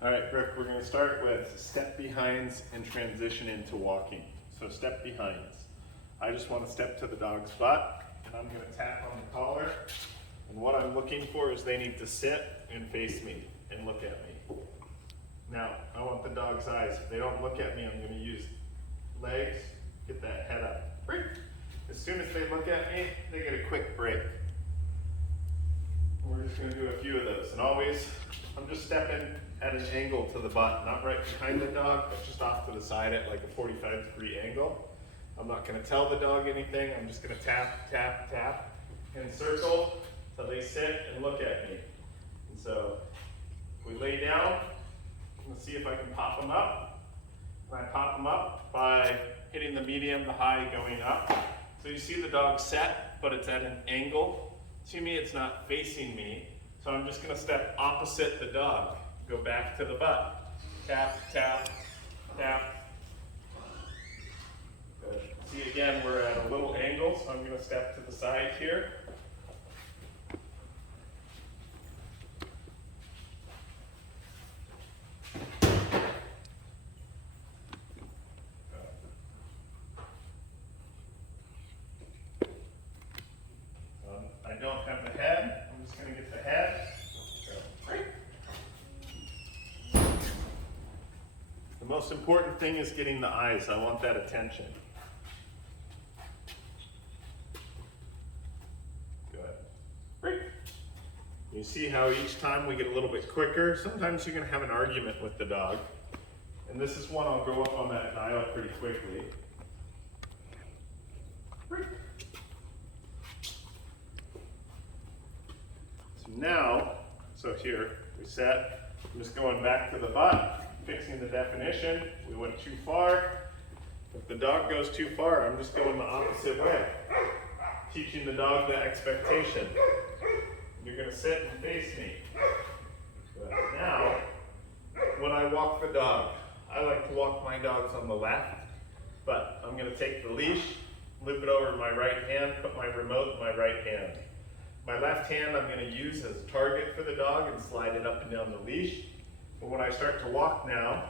All right, Brooke, we're going to start with step behinds and transition into walking. So step behinds. I just want to step to the dog's butt, and I'm going to tap on the collar. And what I'm looking for is they need to sit and face me and look at me. Now, I want the dog's eyes. If they don't look at me, I'm going to use legs, get that head up. Break. As soon as they look at me, they get a quick break. We're just going to do a few of those. And always, I'm just stepping at an angle to the butt, not right behind the dog, but just off to the side at like a 45-degree angle. I'm not going to tell the dog anything. I'm just going to tap, tap, tap, and circle till they sit and look at me. And so we lay down. I'm going to see if I can pop them up. And I pop them up by hitting the medium, the high going up. So you see the dog set, but it's at an angle. To me, it's not facing me. So I'm just going to step opposite the dog. Go back to the butt. Tap, tap, tap. Good. See, again, we're at a little angle, so I'm going to step to the side here. I don't have the head. I'm just going to get the head. The most important thing is getting the eyes. I want that attention. Good. You see how each time we get a little bit quicker? Sometimes you're going to have an argument with the dog. And this is one I'll go up on that dial pretty quickly. So now, here, we set. I'm just going back to the butt. Fixing the definition. We went too far. If the dog goes too far, I'm just going the opposite way. Teaching the dog the expectation. You're going to sit and face me. But now, when I walk the dog, I like to walk my dogs on the left, but I'm going to take the leash, loop it over my right hand, put my remote in my right hand. My left hand I'm going to use as a target for the dog and slide it up and down the leash. But when I start to walk now,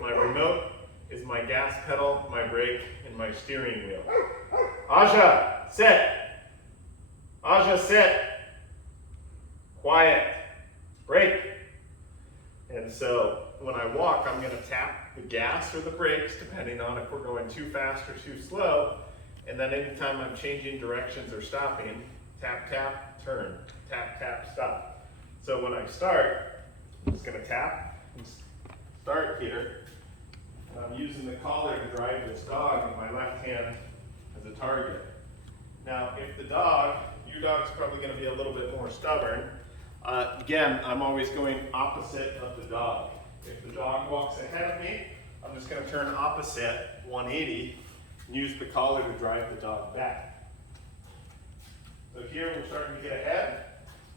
my remote is my gas pedal, my brake, and my steering wheel. Aja, sit. Aja, sit. Quiet. Brake. And so when I walk, I'm going to tap the gas or the brakes, depending on if we're going too fast or too slow. And then anytime I'm changing directions or stopping, tap, tap, turn. Tap, tap, stop. So when I start, I'm just going to tap and start here. And I'm using the collar to drive this dog and my left hand as a target. Now, if the dog, your dog's probably going to be a little bit more stubborn. Again, I'm always going opposite of the dog. If the dog walks ahead of me, I'm just going to turn opposite 180 and use the collar to drive the dog back. So here we're starting to get ahead.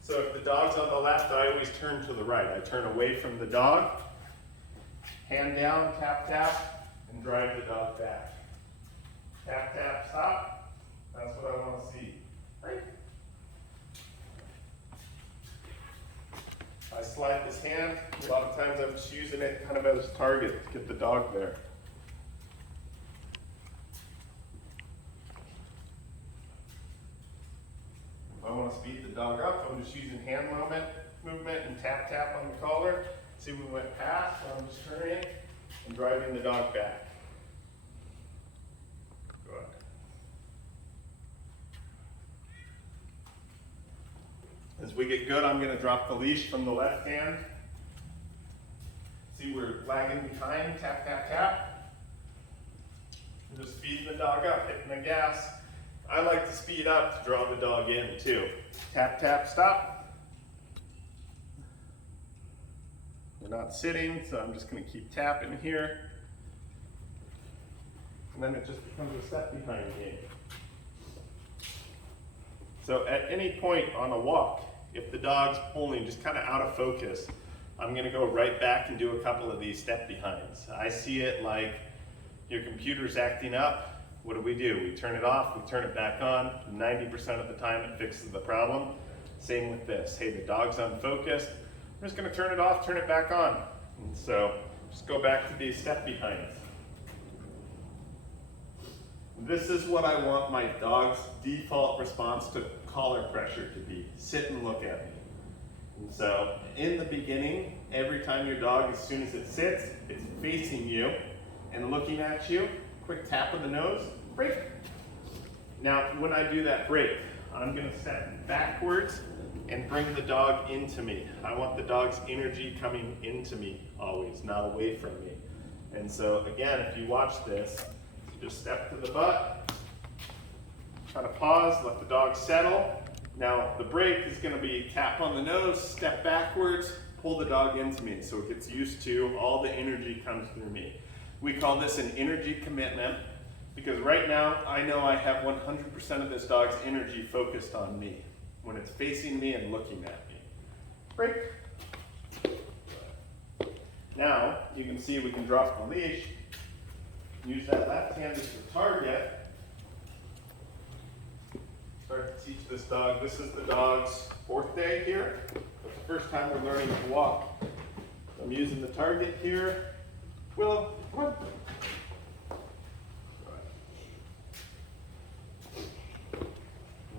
So if the dog's on the left, I always turn to the right. I turn away from the dog, hand down, tap, tap, and drive the dog back. Tap, tap, stop. That's what I want to see. Right? I slide this hand. A lot of times I'm just using it kind of as a target to get the dog there. If I want to speed the dog up, I'm just using hand movement and tap, tap on the collar. See, we went past, so I'm just turning and driving the dog back. Good. As we get good, I'm going to drop the leash from the left hand. See, we're lagging behind, tap, tap, tap. I'm just speeding the dog up, hitting the gas. I like to speed up to draw the dog in too. Tap, tap, stop. We're not sitting, so I'm just going to keep tapping here. And then it just becomes a step behind game. So at any point on a walk, if the dog's pulling just kind of out of focus, I'm going to go right back and do a couple of these step behinds. I see it like your computer's acting up. What do? We turn it off, we turn it back on. 90% of the time it fixes the problem. Same with this. Hey, the dog's unfocused. I'm just going to turn it off, turn it back on. And so just go back to these step behinds. This is what I want my dog's default response to collar pressure to be. Sit and look at me. And so in the beginning, every time your dog, as soon as it sits, it's facing you and looking at you. Quick tap of the nose, break. Now, when I do that break, I'm gonna step backwards and bring the dog into me. I want the dog's energy coming into me always, not away from me. And so again, if you watch this, just step to the butt, try to pause, let the dog settle. Now the break is gonna be tap on the nose, step backwards, pull the dog into me so it gets used to all the energy comes through me. We call this an energy commitment because right now I know I have 100% of this dog's energy focused on me when it's facing me and looking at me. Break. Now you can see we can drop the leash, use that left hand as the target. Start to teach this dog. This is the dog's 4th day here. It's the first time we're learning to walk. So I'm using the target here. Willow, come on.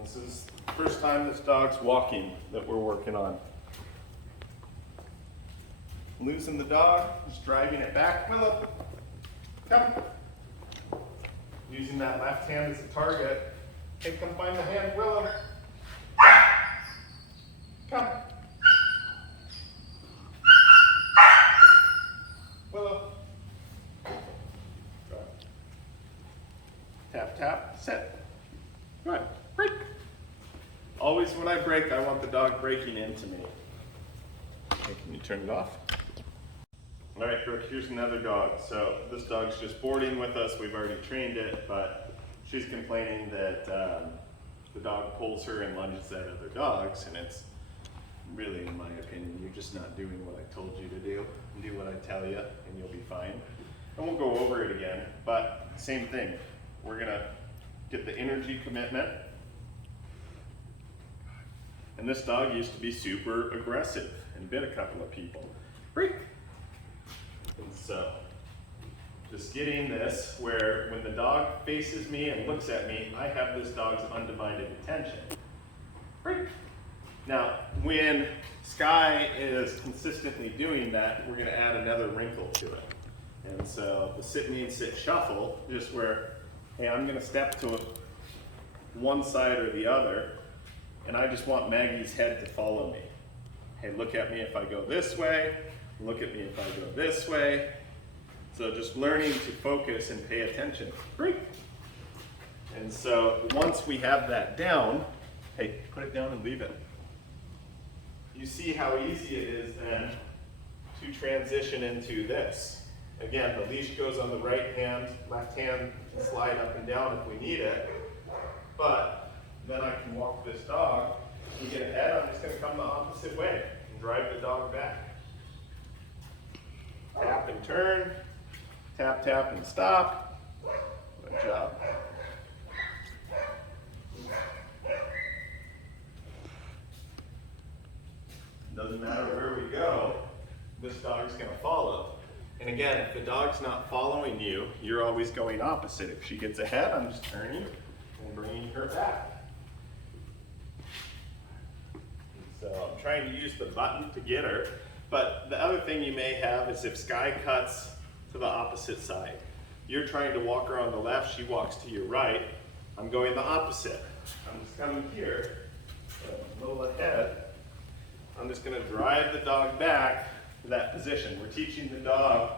This is the first time this dog's walking that we're working on. Losing the dog, just driving it back. Willow, come. Using that left hand as a target. Hey, come find the hand, Willow. Come. Willow. Tap, tap, sit. Good. Break. Always when I break, I want the dog breaking into me. Okay, can you turn it off? All right, Brooke, here's another dog. So this dog's just boarding with us. We've already trained it, but she's complaining that the dog pulls her and lunges at other dogs, and it's really, in my opinion, you're just not doing what I told you to do. Do what I tell you, and you'll be fine. And we'll go over it again, but same thing. We're gonna get the energy commitment. And this dog used to be super aggressive and bit a couple of people. Break. And so, just getting this where when the dog faces me and looks at me, I have this dog's undivided attention. Break. Now, when Sky is consistently doing that, we're gonna add another wrinkle to it. And so the sit, mean, sit, shuffle, just where, hey, I'm gonna step to one side or the other, and I just want Maggie's head to follow me. Hey, look at me if I go this way, look at me if I go this way. So just learning to focus and pay attention. Break. And so once we have that down, hey, put it down and leave it. You see how easy it is then to transition into this. Again, the leash goes on the right hand, left hand can slide up and down if we need it. But then I can walk this dog. We get ahead, I'm just gonna come the opposite way and drive the dog back. Tap and turn, tap, tap and stop. Good job. Doesn't matter where we go, this dog's gonna follow. And again, if the dog's not following you, you're always going opposite. If she gets ahead, I'm just turning and bringing her back. So I'm trying to use the button to get her. But the other thing you may have is if Sky cuts to the opposite side. You're trying to walk her on the left, she walks to your right. I'm going the opposite. I'm just coming here, a little ahead. I'm just gonna drive the dog back to that position. We're teaching the dog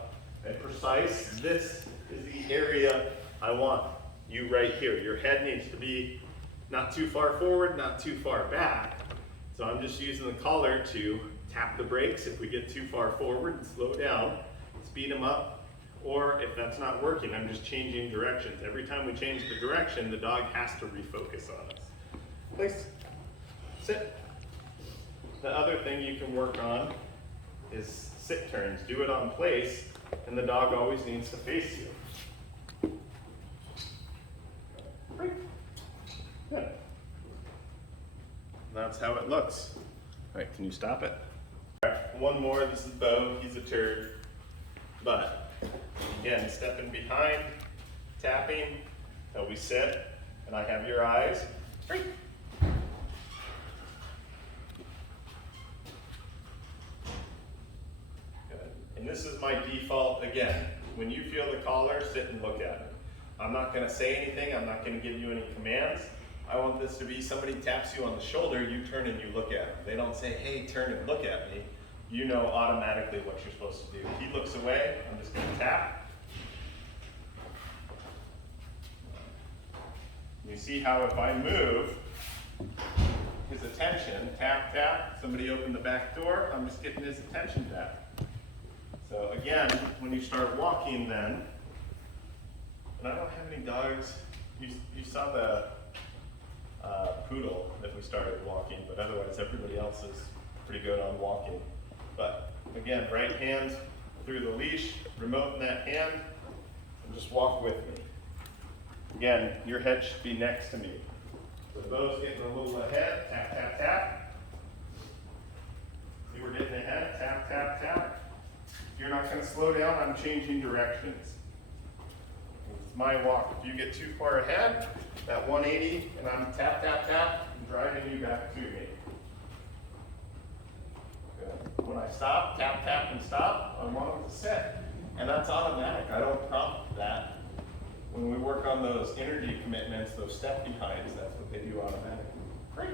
a precise, this is the area I want. You right here. Your head needs to be not too far forward, not too far back. So I'm just using the collar to tap the brakes if we get too far forward and slow down, speed them up. Or if that's not working, I'm just changing directions. Every time we change the direction, the dog has to refocus on us. Place, sit. The other thing you can work on is sit turns. Do it on place, and the dog always needs to face you. Right. Good. That's how it looks. All right, can you stop it? All right. one more. This is Bo, he's a turd. But again, stepping behind, tapping, till we sit, and I have your eyes. Good. And this is my default again. When you feel the collar, sit and look at it. I'm not gonna say anything, I'm not gonna give you any commands. I want this to be somebody taps you on the shoulder, you turn and you look at them. They don't say, hey, turn and look at me. You know automatically what you're supposed to do. He looks away, I'm just gonna tap. You see how if I move his attention, tap, tap, somebody opened the back door, I'm just getting his attention back. So again, when you start walking then, and I don't have any dogs, you saw the poodle that we started walking, but otherwise everybody else is pretty good on walking. But again, right hand through the leash, remote in that hand, and just walk with me. Again, your head should be next to me. So Bo's getting a little ahead, tap, tap, tap. See, we're getting ahead, tap, tap, tap. If you're not gonna slow down, I'm changing directions. It's my walk. If you get too far ahead, that 180, and I'm tap, tap, tap, and driving you back to me. Good. When I stop, tap, tap, and stop, I want them to sit. And that's automatic. I don't prompt that. When we work on those energy commitments, those step behinds, that's what they do automatically. Great.